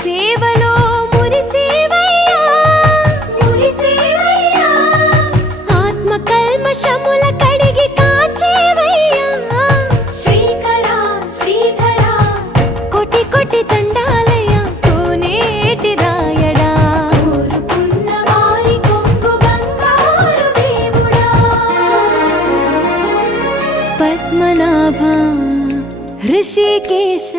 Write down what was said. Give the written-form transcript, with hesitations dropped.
సేవలో మురిసేవయ్యా మురిసేవయ్యా ఆత్మ కల్మషముల కడిగి కాచేవయ్యా శ్రీకరా శ్రీధరా కోటి కోటి దండాలయ్యా కోనేటి రాయడా కోరుకున్న వారి కొంగు బంగారు దేవుడా పద్మనాభ ఋషికేశ